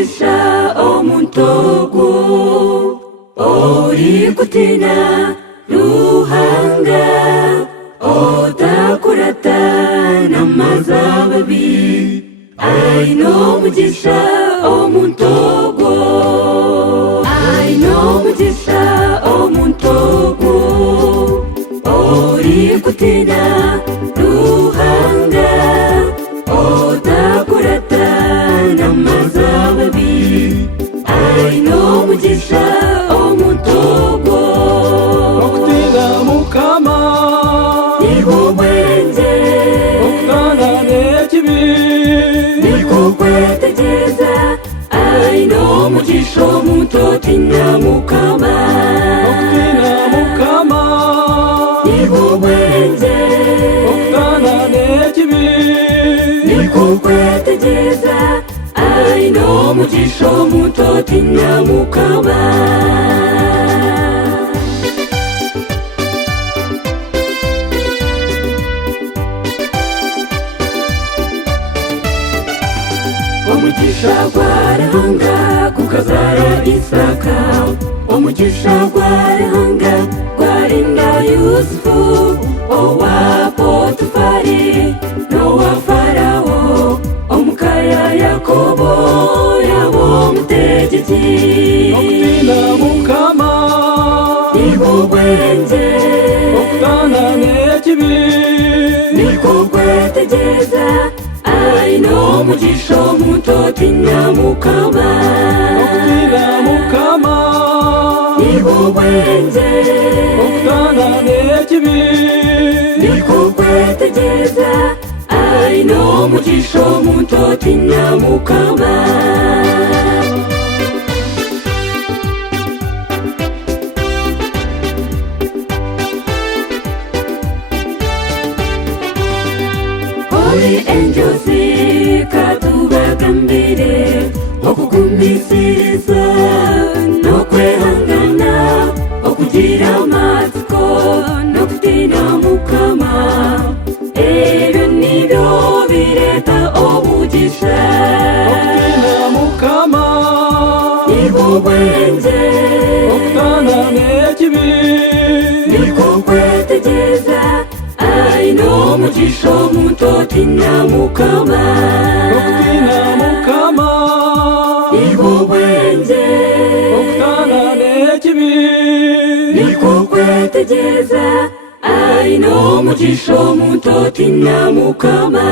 mugisha omuntogo ori kutina ruhanga otakurata namazababi aino mugisha omuntogo aino mugisha omuntogo ori kutina ruhanga otakurata namazababi aino mugisha omuntogo okutina mukama niho bwenze okutana n'ekibi niko kwetegereza aino mugisha omuntotina mukama okutina mukama niho bwenze okutana n'ekibi niko kwetegereza aino mugisha omuntotina mukama omugisha gwaranga kukazara Isaka omugisha gwaranga gwarinda Yusufu owa Potifari nowa Farawo omukaya Yakobo yabo mutegeki okutina mukama niho bwenze okutana n'ekibi niko kwetegereza aino mugisha omuntotina mukama okutina mukama niho bwenze okutana n'ekibi niko kwetegereza aino mugisha omuntotina mukama Holy angels katubagambire okugumisiriza nokwehangana okugira amatsiko nokutina mukama ebyo nibyo bireta obugisha okutina mukama niho bwenze okutana n'ekibi niko kwetegereza aino mugisha omuntotina mukama okutina mukama niho bwenze okutana n'ekibi niko kwetegereza aino mugisha omuntotina mukama